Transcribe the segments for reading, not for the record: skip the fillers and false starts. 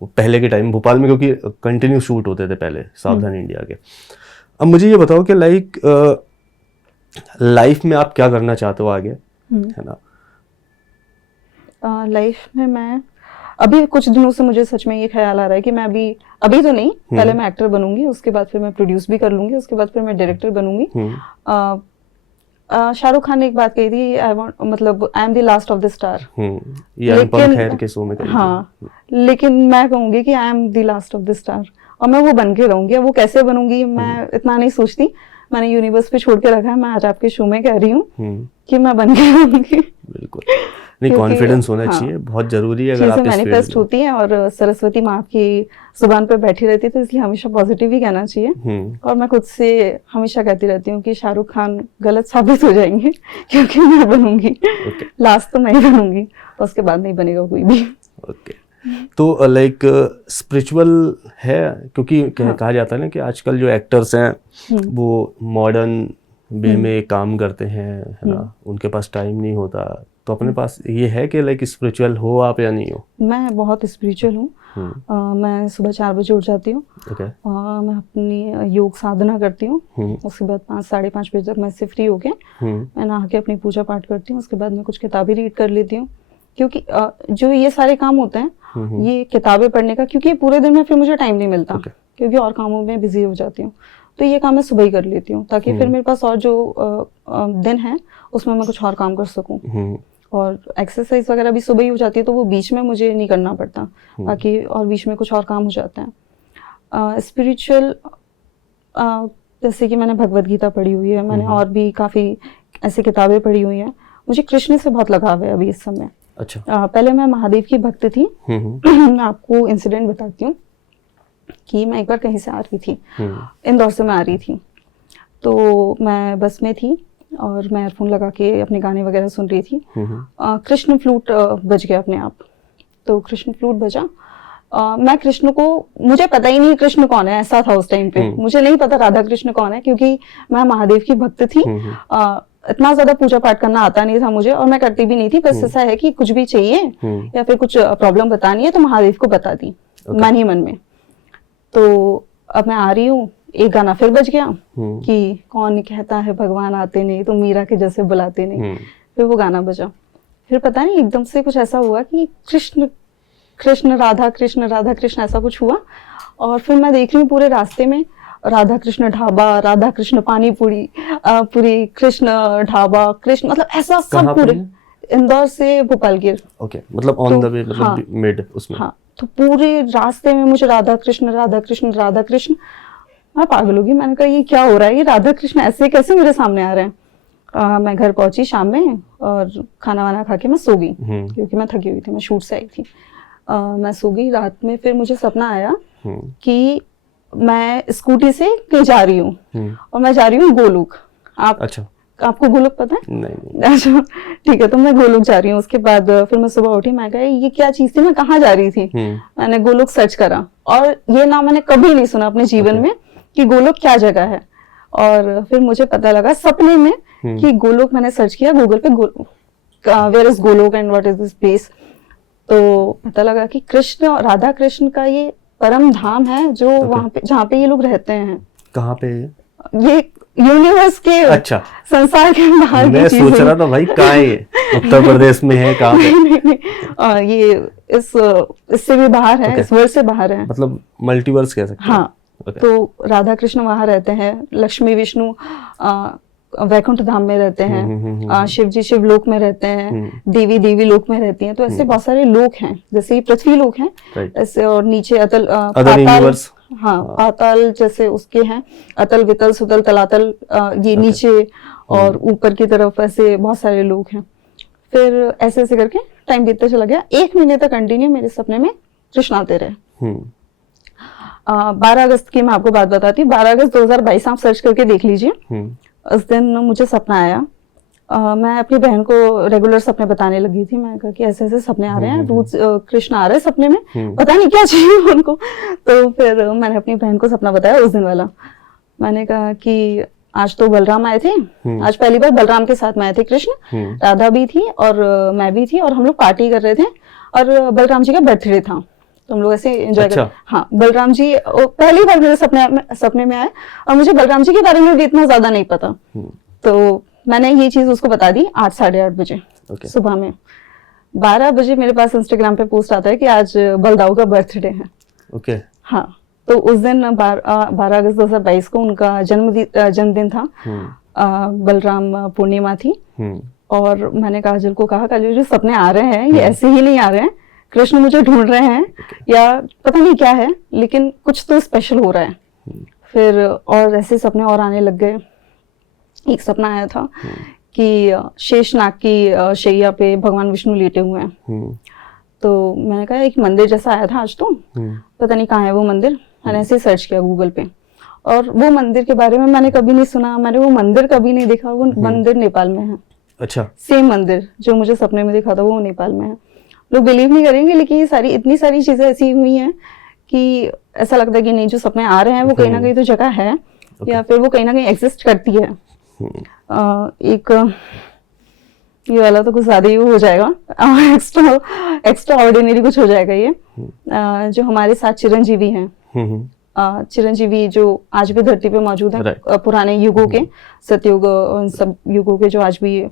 वो पहले के टाइम भोपाल में, क्योंकि कंटिन्यू शूट होते थे पहले सावधान इंडिया के। अब मुझे ये बताओ कि लाइक लाइफ में आप क्या करना चाहते हो आगे, है ना? लाइफ में मैं अभी कुछ दिनों से मुझे सच में ये ख्याल आ रहा है कि मैं अभी तो नहीं, पहले मैं एक्टर बनूंगी, उसके बाद फिर मैं प्रोड्यूस भी कर लूंगी, उसके बाद फिर मैं डायरेक्टर बनूंगी। शाहरुख खान ने एक बात कही थी, मतलब I am the last of the star, ये अनुपम खेर के शो में कही थी। हाँ, लेकिन मैं कहूंगी कि I am the last of the star, और मैं वो बन के रहूंगी। वो कैसे बनूंगी मैं इतना नहीं सोचती, मैंने यूनिवर्स पे छोड़ के रखा है। मैं आज आपके शो में कह रही हूँ कि मैं बन के रहूंगी। बिल्कुल, नहीं, कॉन्फिडेंस होना चाहिए, बहुत जरूरी है। अगर आप मैनिफेस्ट होती है और सरस्वती माँ की जुबान पे बैठी रहती है, तो इसलिए हमेशा पॉजिटिव ही कहना चाहिए। और मैं खुद से हमेशा कहती रहती हूँ कि शाहरुख खान गलत साबित हो जाएंगे, क्योंकि मैं बनूंगी लास्ट, तो मैं ही बनूंगी, तो उसके बाद नहीं बनेगा कोई भी। तो लाइक स्पिरिचुअल है, क्योंकि कहा जाता है ना कि आजकल जो एक्टर्स हैं वो मॉडर्न वे में काम करते हैं, है ना, उनके पास टाइम नहीं होता। तो अपने पास ये है कि लाइक स्पिरिचुअल हो आप या नहीं हो? मैं बहुत स्पिरिचुअल हूँ। मैं सुबह 4 बजे उठ जाती हूँ। मैं अपनी योग साधना करती हूँ। उसके बाद 5-5:30 बजे तक मैं से फ्री होके मैं नहा के अपनी पूजा पाठ करती हूँ। उसके बाद मैं कुछ किताबें रीड कर लेती हूँ, क्योंकि जो ये सारे काम होते हैं ये किताबें पढ़ने का, क्योंकि पूरे दिन में फिर मुझे टाइम नहीं मिलता, क्योंकि और कामों में बिजी हो जाती हूँ। तो ये काम मैं सुबह ही कर लेती हूँ, ताकि फिर मेरे पास और जो दिन है उसमें मैं कुछ और काम कर सकूँ। और एक्सरसाइज वगैरह भी सुबह ही हो जाती है, तो वो बीच में मुझे नहीं करना पड़ता, बाकी और बीच में कुछ और काम हो जाते हैं। स्पिरिचुअल जैसे कि मैंने भगवद गीता पढ़ी हुई है, मैंने और भी काफ़ी ऐसी किताबें पढ़ी हुई हैं। मुझे कृष्ण से बहुत लगाव है अभी इस समय। अच्छा। पहले मैं महादेव की भक्त थी। मैं आपको इंसिडेंट बताती हूँ कि मैं एक बार कहीं से आ रही थी, इंदौर से मैं आ रही थी, तो मैं बस में थी और मैं ईयरफोन लगा के अपने गाने वगैरह सुन रही थी। कृष्ण फ्लूट बज गया अपने आप, तो कृष्ण फ्लूट बजा। मैं कृष्ण को, मुझे पता ही नहीं कृष्ण कौन है, ऐसा था उस टाइम पे। मुझे नहीं पता राधा कृष्ण कौन है, क्योंकि मैं महादेव की भक्त थी। इतना ज्यादा पूजा पाठ करना आता नहीं था मुझे, और मैं करती भी नहीं थी। बस ऐसा है कि कुछ भी चाहिए या फिर कुछ प्रॉब्लम बतानी है तो महादेव को बता दी मन ही मन में। तो अब मैं आ रही हूँ, एक गाना फिर बज गया कि कौन कहता है भगवान आते नहीं, तो मीरा के जैसे बुलाते नहीं। फिर वो गाना बजा, फिर पता नहीं एकदम से कुछ ऐसा हुआ कि कृष्ण कृष्ण राधा कृष्ण ऐसा कुछ हुआ। और फिर मैं देख रही हूँ पूरे रास्ते में राधा कृष्ण ढाबा, राधा कृष्ण पानी पूरी पूरी, कृष्ण ढाबा, कृष्ण, मतलब ऐसा सब पूरे इंदौर से भोपाल गिर। ओके, मतलब ऑन द वे, मतलब मिड उसमें। हाँ, तो पूरे रास्ते में मुझे राधा कृष्ण राधा कृष्ण राधा कृष्ण। मैं पागल होगी, मैंने कहा ये क्या हो रहा है, ये राधा कृष्ण ऐसे कैसे मेरे सामने आ रहे हैं। मैं घर पहुंची शाम में और खाना वाना खा के मैं सो गई, क्योंकि मैं थकी हुई थी, मैं शूट से आई थी। मैं सो गई। रात में फिर मुझे सपना आया कि मैं स्कूटी से कहीं जा रही हूँ और मैं जा रही हूँ गोलोक। अच्छा, आपको गोलोक पता है? नहीं। अच्छा, ठीक है, तो मैं गोलोक जा रही हूँ। उसके बाद फिर मैं सुबह उठी, मैं कहा ये क्या चीज थी, मैं कहाँ जा रही थी। मैंने गोलोक सर्च करा, और ये नाम मैंने कभी नहीं सुना अपने जीवन में कि गोलोक क्या जगह है। और फिर मुझे पता लगा सपने में कि गोलोक, मैंने सर्च किया गूगल पे, where is Golok and what is this place. तो पता लगा कि कृष्ण और राधा कृष्ण का ये परम धाम है, जो वहां पे, जहाँ पे ये लोग रहते हैं। कहाँ पे? ये यूनिवर्स के, अच्छा, संसार के बाहर। मैं सोच रहा था भाई कहाँ है ये, उत्तर प्रदेश में है, कहाँ पे? नहीं, ये इससे भी बाहर है, इस वर्ल्ड से बाहर है, मतलब मल्टीवर्स कह सकते हैं। हाँ। तो राधा कृष्ण वहां रहते हैं, लक्ष्मी विष्णु वैकुंठ धाम में रहते हैं, शिव जी शिवलोक में रहते हैं, देवी देवी लोक में रहती हैं। तो ऐसे बहुत सारे लोक हैं, जैसे ये पृथ्वी लोक हैं ऐसे, और नीचे अतल पाताल, हाँ, पाताल जैसे उसके हैं, अतल वितल सुतल तलातल, ये नीचे, और ऊपर की तरफ ऐसे बहुत सारे लोग हैं। फिर ऐसे ऐसे करके टाइम बीतता चला गया। 1 महीने तक कंटिन्यू मेरे सपने में कृष्ण आते रहे। 12 अगस्त की मैं आपको बात बताती हूँ, 12 अगस्त 2022 आप सर्च करके देख लीजिए। उस दिन मुझे सपना आया। मैं अपनी बहन को रेगुलर सपने बताने लगी थी। मैं कहा कि ऐसे ऐसे सपने आ रहे हैं, रोज कृष्ण आ रहे हैं सपने में, पता नहीं क्या चाहिए उनको। तो फिर मैंने अपनी बहन को सपना बताया उस दिन वाला। मैंने कहा कि आज तो बलराम आए थे, आज पहली बार बलराम के साथ में आए थे कृष्ण, राधा भी थी और मैं भी थी, और हम लोग पार्टी कर रहे थे, और बलराम जी का बर्थडे था। तो हम लोग ऐसे एंजॉय अच्छा। हाँ, बलराम जी पहली बार मेरे सपने में आए, और मुझे बलराम जी के बारे में भी इतना ज्यादा नहीं पता। तो मैंने ये चीज उसको बता दी 8, 8:30 बजे सुबह में। 12 बजे मेरे पास इंस्टाग्राम पे पोस्ट आता है कि आज बलदाऊ का बर्थडे है। ओके। हाँ, तो उस दिन 12 अगस्त 2022 को उनका जन्मदिन था। बलराम पूर्णिमा थी। और मैंने काजल को कहा, काजल जो सपने आ रहे हैं ये ऐसे ही नहीं आ रहे हैं, कृष्ण मुझे ढूंढ रहे हैं या पता नहीं क्या है, लेकिन कुछ तो स्पेशल हो रहा है। फिर और ऐसे सपने और आने लग गए। एक सपना आया था कि शेषनाग की शैया पे भगवान विष्णु लेटे हुए हैं। तो मैंने कहा एक मंदिर जैसा आया था आज तो, पता नहीं कहाँ है वो मंदिर। मैंने ऐसे सर्च किया गूगल पे, और वो मंदिर के बारे में मैंने कभी नहीं सुना, मैंने वो मंदिर कभी नहीं देखा। वो मंदिर नेपाल में है। अच्छा। सेम मंदिर जो मुझे सपने में दिखा था वो नेपाल में है। लोग बिलीव नहीं करेंगे, लेकिन ये इतनी सारी चीजें ऐसी हुई हैं कि ऐसा लगता है कि नहीं, जो सपने आ रहे हैं वो कहीं ना कहीं तो जगह है, या फिर वो कहीं ना कहीं एग्जिस्ट करती है। एक ये वाला तो कुछ ज्यादा ही हो जाएगा, एक्स्ट्रा ऑर्डिनरी कुछ हो जाएगा ये। जो हमारे साथ चिरंजीवी हैं, चिरंजीवी जो आज भी धरती पे मौजूद है, पुराने युगों के, सतयुग और सब युगों के जो आज भी है।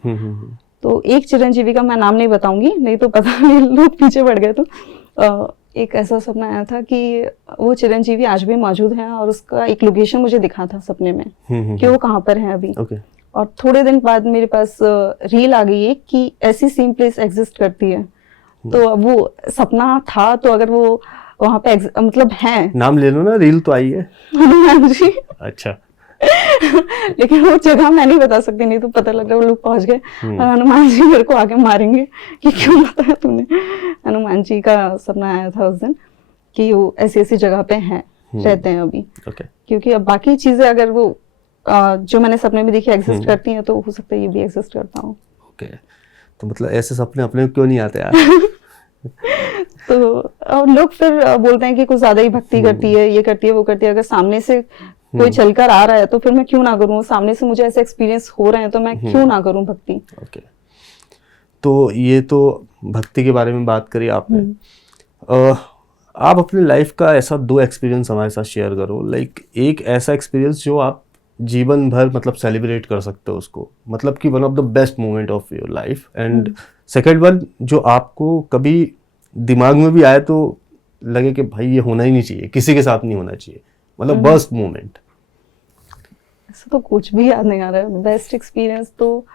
तो एक चिरंजीवी का मैं नाम नहीं बताऊंगी, नहीं तो पता नहीं लोग पीछे पड़ गए। तो एक ऐसा सपना आया था कि वो चिरंजीवी आज भी मौजूद है, और उसका एक लोकेशन मुझे दिखा था सपने में कि वो कहाँ पर है अभी। और थोड़े दिन बाद मेरे पास रील आ गई है कि ऐसी सेम प्लेस एग्जिस्ट करती है। तो अब वो सपना था, तो अगर वो वहाँ पे मतलब है, नाम ले लो ना, रील तो आई है हनुमान जी। अच्छा। लेकिन वो जगह मैं नहीं बता सकती, नहीं तो पता लग रहा है वो लोग पहुंच गए और हनुमान जी मेरे को आगे मारेंगे कि क्यों बताया तूने। हनुमान जी का सपना आया था उस दिन कि वो ऐसी ऐसी जगह पे हैं, रहते हैं अभी। क्योंकि अब बाकी चीजें अगर वो जो मैंने सपने में देखी एग्जिस्ट करती हैं, तो हो सकता है ये भी एग्जिस्ट करता हूँ। तो मतलब ऐसे सपने अपने क्यों नहीं आते यार? तो और लोग फिर बोलते हैं कि कुछ ज्यादा ही भक्ति करती है, ये करती है, वो करती है। अगर सामने से कोई चलकर आ रहा है तो फिर मैं क्यों ना करूं, सामने से मुझे ऐसे एक्सपीरियंस हो रहे हैं तो मैं क्यों ना करूं भक्ति। तो ये तो भक्ति के बारे में बात करी आपने। आप अपनी लाइफ का ऐसा 2 एक्सपीरियंस हमारे साथ शेयर करो। लाइक एक ऐसा एक्सपीरियंस जो आप जीवन भर मतलब सेलिब्रेट कर सकते हो उसको, मतलब कि one of the best moment of your life. And second one जो आपको कभी दिमाग में भी आए तो लगे कि भाई ये होना ही नहीं चाहिए, किसी के साथ नहीं होना चाहिए, मतलब बेस्ट मोमेंट। ऐसा तो कुछ भी याद नहीं आ रहा है। बेस्ट एक्सपीरियंस तो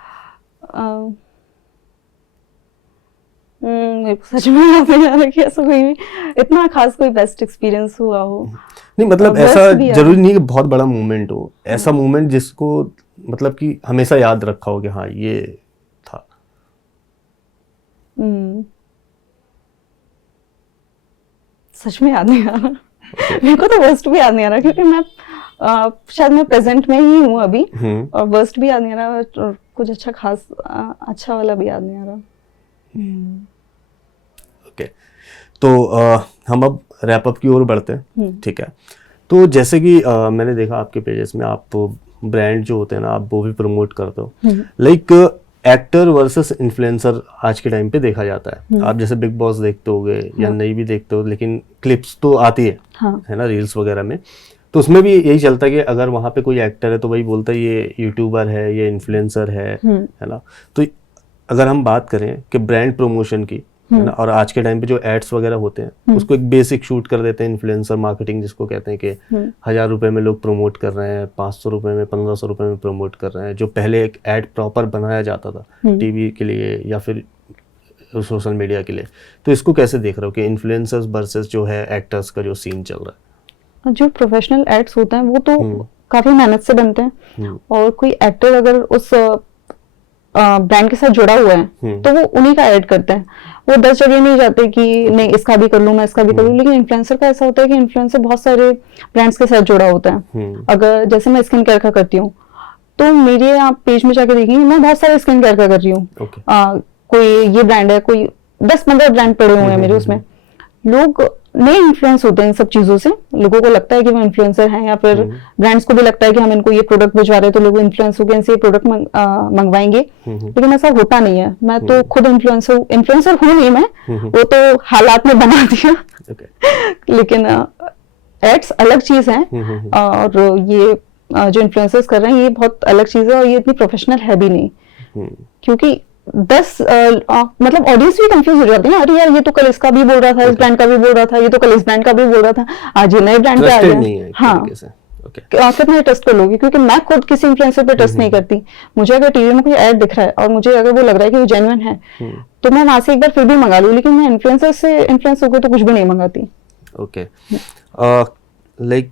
मेरे को सच में याद नहीं आ रहा कि ऐसा कोई इतना खास कोई बेस्ट एक्सपीरियंस हुआ हो। नहीं मतलब ऐसा जरूरी नहीं कि बहुत बड़ा मोमेंट हो, ऐसा मोमेंट जिसको मतलब कि हमेशा याद रखा हो कि हाँ ये था। सच में याद नहीं आ रहा। मेरे को तो वर्स्ट भी याद नहीं आ रहा, क्योंकि मैं शायद मैं प्रेजेंट में ही हूँ अभी, और वर्स्ट भी याद नहीं आ रहा, और कुछ अच्छा खास अच्छा वाला भी याद नहीं आ रहा। ओके, तो हम अब रैप अप की ओर बढ़ते हैं, ठीक है। तो जैसे कि मैंने देखा आपके पेजेस में आप ब्रांड जो होते हैं ना, आप वो भी प्रमोट करते हो। लाइक एक्टर वर्सेस इन्फ्लुएंसर आज के टाइम पे देखा जाता है। आप जैसे बिग बॉस देखते होगे या नहीं भी देखते हो, लेकिन क्लिप्स तो आती है, है ना, रील्स वगैरह में। तो उसमें भी यही चलता है कि अगर वहाँ पे कोई एक्टर है तो वही बोलता है ये यूट्यूबर है, ये इन्फ्लुएंसर है ना। तो अगर हम बात करें कि ब्रांड प्रमोशन की, है ना, और आज के टाइम पे जो एड्स वगैरह होते हैं उसको एक बेसिक शूट कर देते हैं, इन्फ्लुएंसर मार्केटिंग जिसको कहते हैं कि 1000 रुपए में लोग प्रमोट कर रहे हैं, 500 रुपए में, 1500 रुपए में प्रमोट कर रहे हैं। जो पहले एक एड प्रॉपर बनाया जाता था टीवी के लिए या फिर सोशल मीडिया के लिए, तो इसको कैसे देख रहे हो कि इन्फ्लुएंसर्स वर्सेस जो है एक्टर्स का जो सीन चल रहा है? जो प्रोफेशनल एड्स होते हैं वो तो काफी मेहनत से बनते हैं, और कोई एक्टर अगर उस ब्रांड के साथ जुड़ा हुआ है तो वो उन्हीं का ऐड करते हैं। वो 10 जगह नहीं जाते कि नहीं इसका भी कर लूं, मैं इसका भी कर लूं। लेकिन इन्फ्लुएंसर का ऐसा होता है कि इन्फ्लुएंसर बहुत सारे ब्रांड्स के साथ जुड़ा होता है। अगर जैसे मैं स्किन केयर का करती हूँ तो मेरे आप पेज में जाकर देखेंगे मैं बहुत सारे स्किन केयर का कर रही हूँ। कोई ये ब्रांड है, कोई 10-15 ब्रांड पड़े हुए हैं मेरे उसमें। लोग नहीं इन्फ्लुएंस होते हैं इन सब चीजों से, लोगों को लगता है कि वो इन्फ्लुएंसर हैं, या फिर ब्रांड्स को भी लगता है कि हम इनको ये प्रोडक्ट भिजवा रहे हैं तो लोग इन्फ्लुएंस होकर इनसे ये प्रोडक्ट मंगवाएंगे, लेकिन ऐसा होता नहीं है। मैं तो खुद इन्फ्लुएंसर हूँ नहीं मैं, वो तो हालात में बना दिया। लेकिन एड्स अलग चीज है, और ये जो इन्फ्लुएंसर्स कर रहे हैं ये बहुत अलग चीज है, और ये इतनी प्रोफेशनल है भी नहीं, क्योंकि 10 मतलब ऑडियंस भी कंफ्यूज हो जाती है ना, अरे यार ये तो कल इसका भी बोल रहा था, इस ब्रांड का भी बोल रहा था, ये तो कल इस ब्रांड का भी बोल रहा था, आज ये नए ब्रांड पे आ गया। हाँ, कितना ट्रस्ट कर लोगे, क्योंकि मैं खुद किसी इन्फ्लुएंसर पे ट्रस्ट नहीं करती। मुझे अगर टीवी में कोई ऐड दिख रहा है और मुझे अगर वो लग रहा है कि वो जेन्युइन है, तो मैं वहां से एक बार फिर भी मंगा लूं, लेकिन मैं इन्फ्लुएंसर से इन्फ्लुएंस होकर तो कुछ भी नहीं मंगाती। ओके, लाइक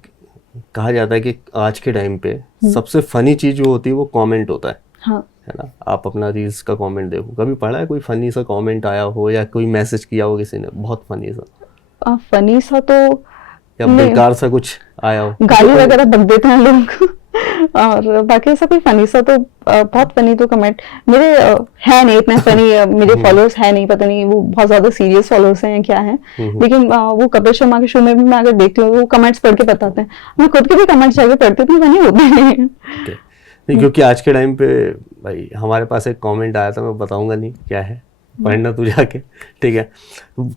कहा जाता है कि आज के टाइम पे सबसे फनी चीज जो होती है वो कमेंट होता है। हाँ, है ना, आप अपना रील्स का कमेंट देखो, कभी पढ़ा है कोई फनी सा कमेंट आया हो, या कोई मैसेज किया हो किसी ने बहुत फनी सा? फनी सा तो या बेकार सा कुछ आया हो? गाली वगैरह बक देते हैं लोग और बाकी ऐसा कोई फनी सा तो बहुत फनी तो कमेंट मेरे है नहीं, इतने फनी मेरे फॉलोअर्स है नहीं, पता नहीं वो बहुत ज्यादा सीरियस फॉलोअर्स हैं क्या है, लेकिन वो कपिल शर्मा के शो में भी मैं अगर देखती हूँ वो कमेंट्स पढ़ के बताते हैं, मैं खुद के भी कमेंट्स जाके पढ़ती हूँ, फनी होते हैं। नहीं, क्योंकि आज के टाइम पे भाई हमारे पास एक कमेंट आया था, मैं बताऊंगा नहीं क्या है, पढ़ना तू जाके, ठीक है।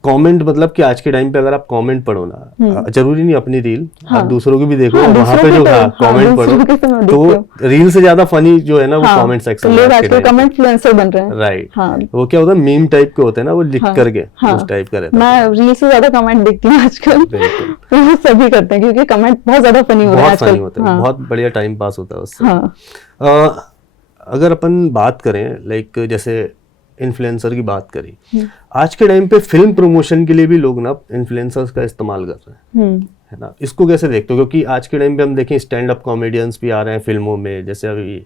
कमेंट मतलब कि आज के टाइम पे अगर आप कमेंट पढ़ो ना, जरूरी नहीं अपनी रील, आप दूसरों की भी देखो, वहाँ पे जो कमेंट पढ़ो, तो रील से ज्यादा फनी जो है ना वो कमेंट सेक्शन लोग आजकल कमेंट इन्फ्लुएंसर बन रहे हैं। राइट, वो क्या होता है, मीम टाइप के होते हैं ना, वो लिख करके उस टाइप का रहता है। मैं रील से ज्यादा कमेंट देखती हूँ आजकल, सभी करते हैं क्योंकि कमेंट बहुत ज्यादा फनी हो रहा है आजकल, बहुत बढ़िया टाइम पास होता है उससे। अगर अपन बात करें लाइक जैसे इन्फ्लुएंसर की बात करी, आज के टाइम पे फिल्म प्रमोशन के लिए भी लोग ना इन्फ्लुएंसर्स का इस्तेमाल कर रहे हैं, है ना, इसको कैसे देखते हो? क्योंकि आज के टाइम पे हम देखें स्टैंड अप कॉमेडियंस भी आ रहे हैं फिल्मों में, जैसे अभी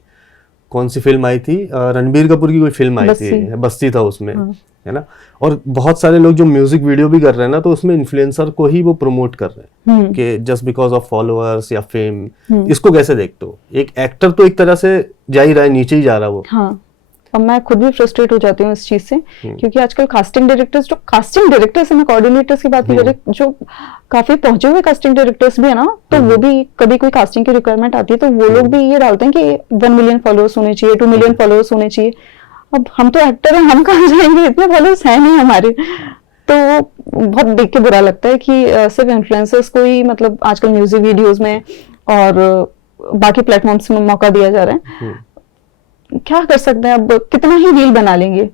कौन सी फिल्म आई थी, रणबीर कपूर की कोई फिल्म आई थी, बस्ती था उसमें, है ना, और बहुत सारे लोग जो म्यूजिक वीडियो भी कर रहे हैं ना, तो उसमें इन्फ्लुएंसर को ही वो प्रमोट कर रहे हैं कि जस्ट बिकॉज ऑफ फॉलोअर्स या फेम। इसको कैसे देखते हो? एक एक्टर तो एक तरह से जा ही रहा है, नीचे ही जा रहा है वो। हाँ, और मैं खुद भी फ्रस्ट्रेट हो जाती हूँ इस चीज से, क्योंकि आजकल कास्टिंग डायरेक्टर्स है, मैं कोऑर्डिनेटर्स की बात नहीं कर रही, जो काफी पहुंचे हुए कास्टिंग डायरेक्टर्स भी है ना, तो वो भी कभी कोई कास्टिंग की रिक्वायरमेंट आती है तो वो लोग भी ये डालते हैं कि 1 मिलियन फॉलोअर्स होने चाहिए, 2 मिलियन फॉलोअर्स होने चाहिए। अब हम तो एक्टर हैं, हम कहाँ जाएंगे, इतने फॉलोअर्स है नहीं हमारे। तो बहुत देख के बुरा लगता है कि सिर्फ इन्फ्लुएंसर्स को ही मतलब आजकल म्यूजिक वीडियोज में और बाकी प्लेटफॉर्म्स में मौका दिया जा रहा है। क्या कर सकते हैं, अब कितना ही रील बना लेंगे,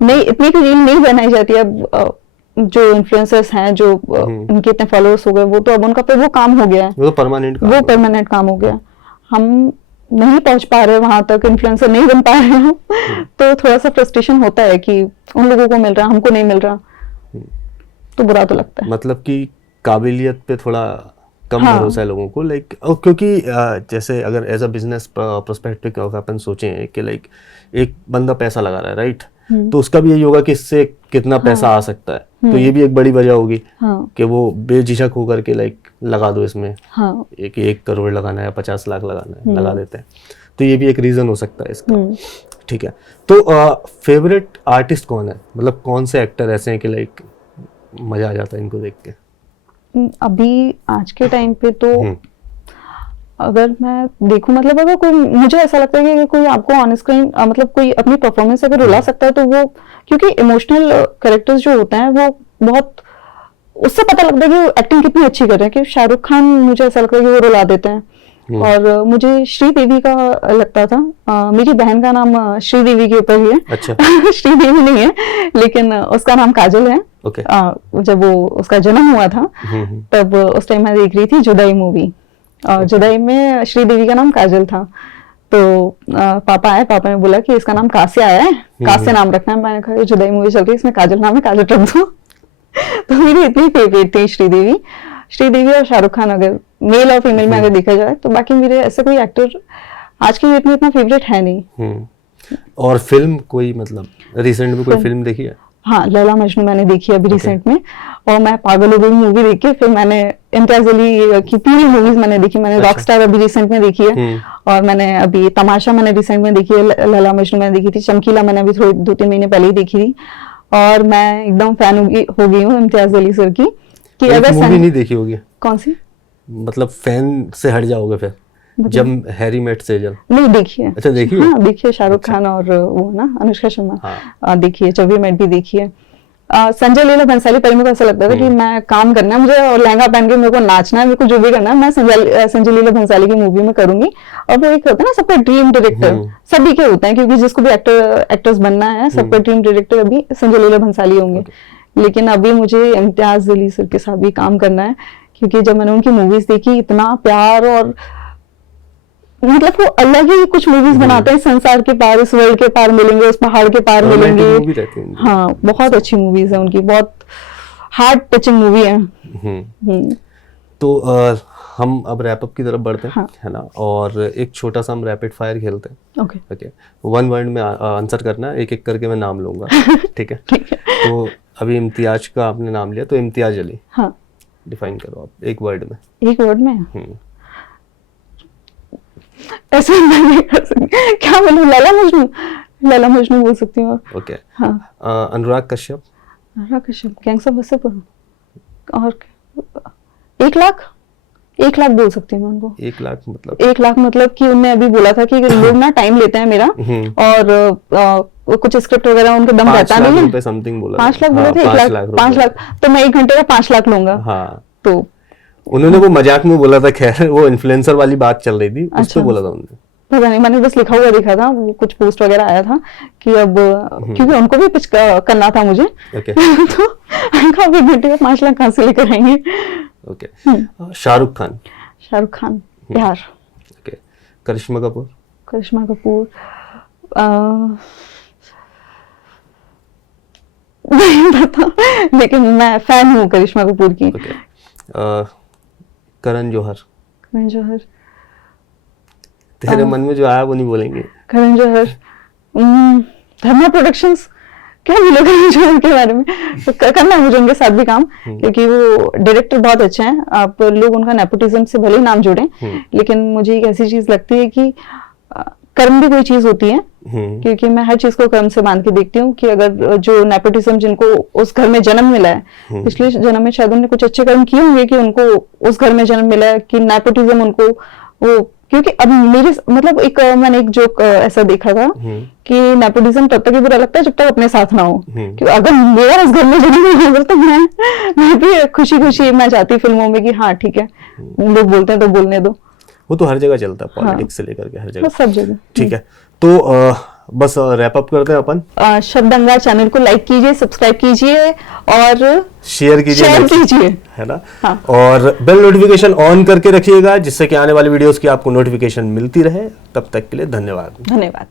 नहीं इतनी की रील नहीं बनाई जाती। अब जो इन्फ्लुएंसर्स हैं, जो उनके इतने फॉलोअर्स हो गए, वो तो अब उनका पे वो काम हो गया है, वो परमानेंट काम हो गया। हम नहीं पहुंच पा रहे वहां तक, इन्फ्लुएंसर नहीं बन पा रहे हैं, तो थोड़ा सा फ्रस्ट्रेशन होता है कि उन लोगों को मिल रहा, हमको नहीं मिल रहा, तो बुरा तो लगता है। मतलब कि काबिलियत पे थोड़ा कम भरोसा है लोगों को, लाइक क्योंकि जैसे अगर एज अ बिजनेस पर्सपेक्टिव अपन सोचें कि लाइक एक बंदा पैसा लगा रहा है, राइट, तो उसका भी यही होगा कि इससे कितना पैसा आ सकता है, तो ये भी एक बड़ी वजह होगी कि वो बेझिझक होकर के लाइक लगा दो इसमें, 1 करोड़ लगाना है, 50 लाख लगाना है, लगा देते हैं, तो ये भी एक रीजन हो सकता है इसका। ठीक है, तो फेवरेट आर्टिस्ट कौन है, मतलब कौन से एक्टर ऐसे हैं कि लाइक मजा आ जाता है इनको देख के? अभी आज के टाइम पे तो अगर मैं देखूं, मतलब अगर कोई, मुझे ऐसा लगता है कि कोई आपको ऑन स्क्रीन मतलब कोई अपनी परफॉर्मेंस अगर रुला सकता है तो वो, क्योंकि इमोशनल कैरेक्टर्स जो होते हैं वो बहुत, उससे पता लगता है कि वो एक्टिंग कितनी अच्छी कर रहे हैं। कि शाहरुख खान मुझे ऐसा लगता है कि वो रुला देते हैं, और मुझे श्रीदेवी का लगता था, मेरी बहन का नाम श्रीदेवी के ऊपर ही है। अच्छा। श्रीदेवी नहीं है, लेकिन उसका नाम काजल है। okay. जब वो उसका जन्म हुआ था तब उस टाइम मैं देख रही थी जुदाई मूवी, और जुदाई में श्रीदेवी का नाम काजल था, तो पापा आए, पापा ने बोला कि इसका नाम कासे आया है, कासे नाम रखना है। मैंने कहा जुदाई मूवी चल रही है, इसमें काजल नाम है, काजल रख दो। तो मेरी इतनी फेवरेट थी श्रीदेवी और शाहरुख खान, अगर मेल और फीमेल में अगर देखा जाए तो। बाकी मेरे ऐसे कोई एक्टर आज के डेट में इतना फेवरेट है नहीं। और फिल्म कोई, मतलब रिसेंट में कोई फिल्म देखी है? हाँ, लैला मजनू मैंने देखी अभी रिसेंट में, और मैं पागल हो गई मूवी देख के। फिर मैंने इम्तियाज अली की पूरी मूवीज मैंने देखी, मैंने रॉकस्टार अभी रिसेंट में देखी है, और मैंने अभी तमाशा मैंने रिसेंट में देखी है, लैला मजनू मैंने देखी थी, चमकीला मैंने अभी थोड़ी 2-3 महीने पहले ही देखी थी, और मैं एकदम फैन हो गई हूँ इम्तियाज अली सर की। कि एक अगर मूवी नहीं देखी होगी? कौन सी? मतलब फैन से हट जाओगे फिर जब हैरी मेट सेजल? नहीं देखिए। अच्छा देखिए। हाँ देखिए, शाहरुख खान और वो ना अनुष्का शर्मा। हाँ। देखिए, जब भी मेट भी देखिए। संजय लीला भंसाली, पहले मेरे को ऐसा लगता था कि मैं काम करना है मुझे और लहंगा पहन के मेरे को नाचना है, मेरे को जो भी करना है मैं संजय लीला भंसाली की मूवी में करूंगी। और वो एक होता है ना सबका ड्रीम डायरेक्टर, सभी के होते हैं, क्योंकि जिसको भी एक्टर्स बनना है सबका ड्रीम डायरेक्टर अभी संजय लीला भंसाली होंगे। लेकिन अभी मुझे इम्तियाज अली सर के साथ भी काम करना है, क्योंकि जब मैंने उनकी मूवीज देखी इतना प्यार, और मतलब वो अलग ही कुछ मूवीज बनाते हैं, संसार के पार, इस वर्ल्ड के पार मिलेंगे, उस पहाड़ के पार मिलेंगे। हाँ बहुत अच्छी मूवीज है उनकी, बहुत हार्ट टचिंग मूवी है। तो हम अब रैप अप की तरफ बढ़ते हैं। हाँ। है ना, और एक छोटा सा हम रैपिड फायर खेलते हैं। ओके ओके, 1 वर्ड में आंसर करना है, एक एक करके मैं नाम लूंगा। ठीक है? तो अभी इम्तियाज का आपने नाम लिया, तो इम्तियाज अली। हाँ। डिफाइन करो आप एक वर्ड में। एक वर्ड में? ऐसे मैं नहीं कर सकती, क्या बोलूं? लैला मजनू, लैला मजनू बोल सकती हूँ। ओके। हाँ। अनुराग कश्यप। Anurag Kashyap, gangs of Wasseypur. और 1 लाख, 1 लाख बोल सकती हूँ मैं उनको। 1 लाख मतलब? 1 लाख मतलब कि उनने अभी बोला था कि लोग ना टाइम लेते हैं मेरा, और कुछ स्क्रिप्ट वगैरह उनके दम रहता नहीं है। 5 लाख बोले थे। 5 लाख, तो मैं 1 घंटे का 5 लाख लूंगा। हाँ। तो उन्होंने वो मजाक में बोला था, खैर वो इन्फ्लुएंसर वाली बात चल रही थी, उस पे बोला था उन्होंने। पता नहीं, मैंने बस लिखा हुआ देखा था, वो कुछ पोस्ट वगैरह आया था कि अब क्योंकि उनको भी कुछ करना था मुझे। ओके। तो उनका अभी घंटे का 5 लाख कहाँ से लेकर आएंगे? ओके। शाहरुख खान। शाहरुख खान, प्यार। ओके। करिश्मा कपूर। करिश्मा कपूर, नहीं पता, लेकिन मैं फैन हूँ करिश्मा कपूर की। ओके। करण जौहर। करण जौहर, तेरे मन में जो आया वो नहीं बोलेंगे। करण जौहर, धर्मा प्रोडक्शंस, क्या बोलो करण जौहर के बारे में? तो करना है मुझे उनके साथ भी काम, क्योंकि वो डायरेक्टर बहुत अच्छे हैं। आप लोग उनका नेपोटिज्म से भले ही नाम जोड़ें, लेकिन मुझे एक ऐसी चीज लगती है कि कर्म भी कोई चीज होती है, क्योंकि मैं हर चीज को कर्म से बांध के देखती हूँ कि अगर जो नेपोटिज्म जिनको उस घर में जन्म मिला है, पिछले जन्म में शायद उन्होंने कुछ अच्छे कर्म किए होंगे कि उनको उस घर में जन्म मिला है, कि नेपोटिज्म उनको वो, क्योंकि अब मेरे मतलब मैंने एक जोक ऐसा देखा था कि नेपोटिज्म तब तक ही बुरा लगता है जब तक अपने साथ ना हो। कि अगर मेरा इस घर में जन्म नहीं होगा तो मैं भी खुशी खुशी मैं जाती फिल्मों में कि हाँ ठीक है, लोग बोलते हैं तो बोलने दो। वो तो हर जगह चलता है, पॉलिटिक्स से लेकर के हर जगह, सब जगह। ठीक है, तो बस रैप अप करते हैं अपन। शब्दंगा चैनल को लाइक कीजिए, सब्सक्राइब कीजिए और शेयर कीजिए, है ना। हाँ। और बेल नोटिफिकेशन ऑन करके रखिएगा, जिससे कि आने वाली वीडियोस की आपको नोटिफिकेशन मिलती रहे। तब तक के लिए धन्यवाद।